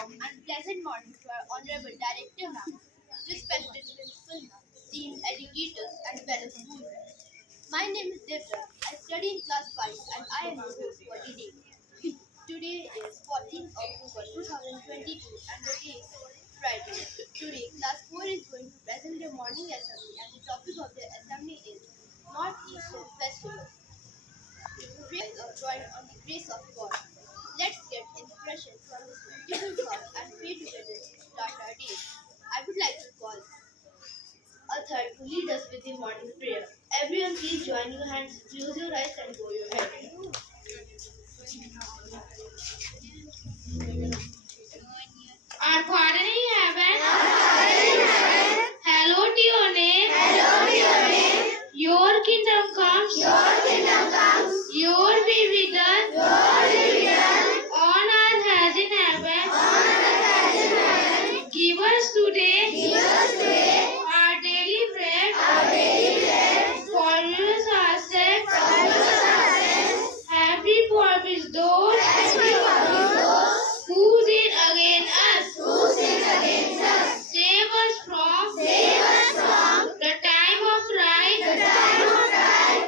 warm and pleasant morning to our Honorable Director Ma'am, respected Principal Ma'am, esteemed educators, and fellow school friends. My name is Devra. I study in class 5 and I am your host for today. Today is 14th October 2022 and the day is Friday. Today, class 4 is going to present their morning assembly and the topic of their assembly is Northeastern Festivals. Praise of joy on the grace of God. Let's get inspiration from this beautiful thought and pray together to start our day. I would like to call Athar to lead us with the morning prayer. Everyone please join your hands, close your eyes and bow your head. Our Father in heaven, hallowed be your name. Your kingdom comes. Your will be done. On earth as in heaven. Give us today our daily bread. Forgive us our sins. Have we forgiven those who sin against us. Save us from the time of trial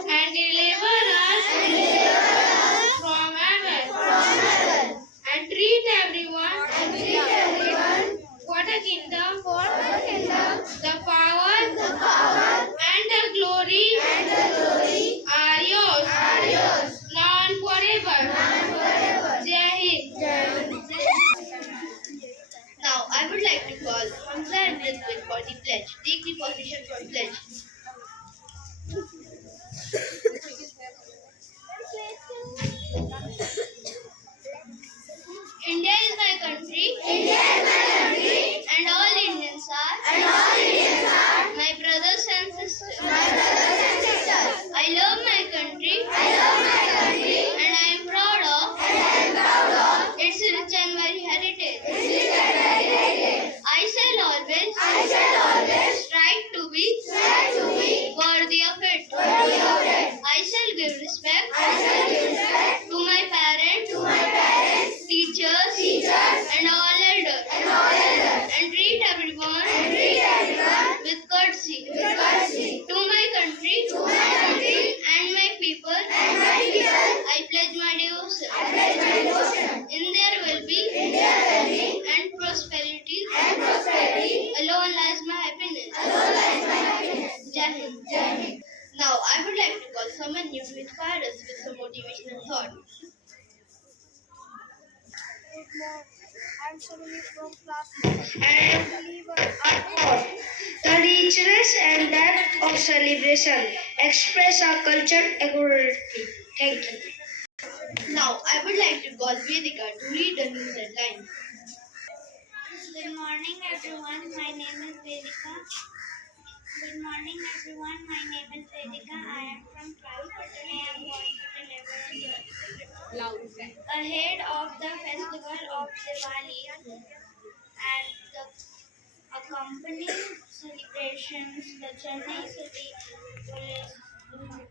and deliver us from evil. And treat everyone for the kingdom, the power, and the glory are yours, now and forever. Jai Hind. Now, I would like to call Hamza and Rizwan for the pledge. Take the position for pledge. India is my country, and all Indians are my brothers and sisters. I love my country, and I am proud of its rich and varied heritage. I shall always strive to be worthy of it. I shall give respect to my parents, teachers, and all elders, and treat everyone with courtesy. To my country and my people, I pledge my devotion. In their well-being and prosperity, alone lies my happiness. Jai Hind. Now, I would like to call someone new to inspire us with some motivational thought. Good morning. I'm Sonali from class 4. And believe our thought. The richness and depth of celebration express our culture accurately. Thank you. Now, I would like to call Vedika to read the news headline. Good morning, everyone. My name is Vedika. Good morning, everyone. My name is Vedika. I am from class 4. Today I am going to deliver ahead of the festival of Diwali and the accompanying celebrations. The Chennai City Police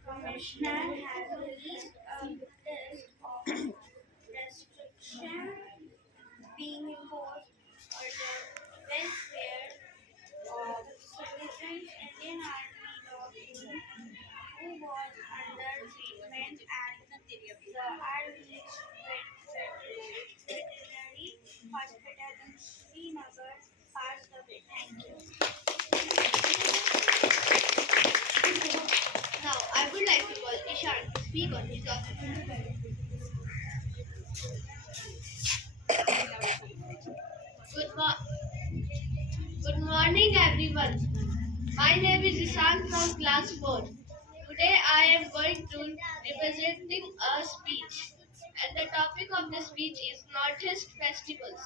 Commissioner has released a list of restrictions being imposed for the welfare of citizens. Indian Army Dog Unit, who was under treatment at the Army Veterinary Hospital in Srinagar, passed away. Thank you. Now, I would like to call Ishan to speak on his topic. Good morning, everyone. My name is Ishan from class 4. Today I am going to representing a speech. And the topic of the speech is Northeast festivals.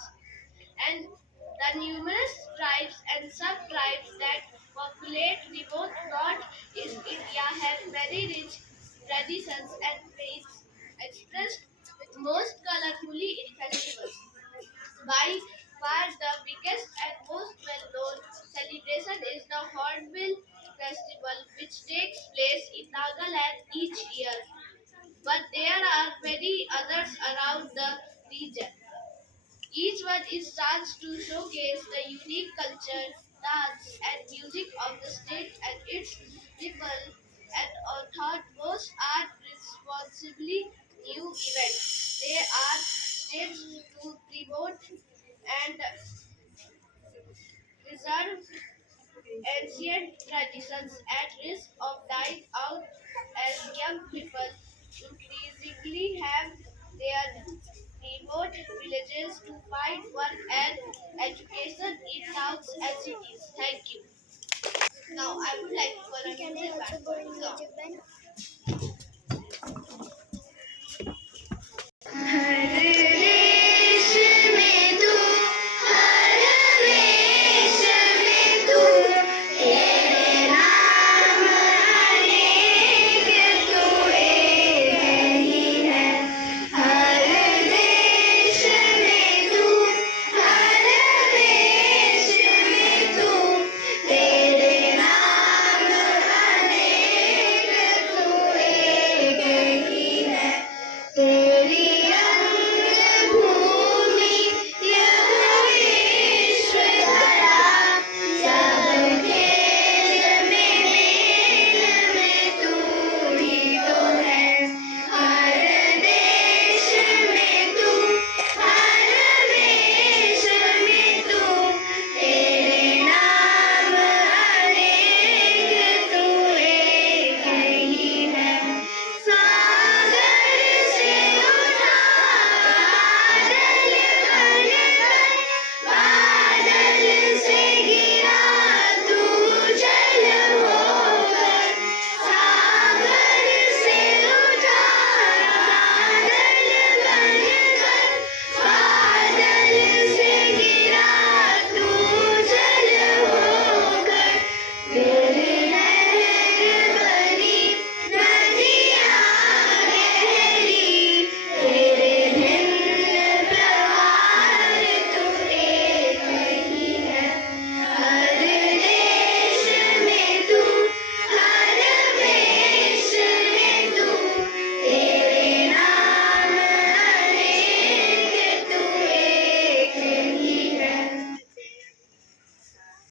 And the numerous tribes and sub-tribes that populate remote Northeast India have very rich traditions and faiths expressed most colorfully in festivals. By far the biggest and most well-known celebration is the Hornbill Festival, which takes place in Nagaland each year. But there are many others around the region. Each one is chance to showcase the unique culture, dance, and music of the state and its people. And thought most are responsibly new events. They are steps to promote and preserve ancient traditions at risk of dying out as young people increasingly have their remote villages to find work and education in towns and cities. Thank you. Now I would like to call on Can I music also band go for in the song. music band? Hare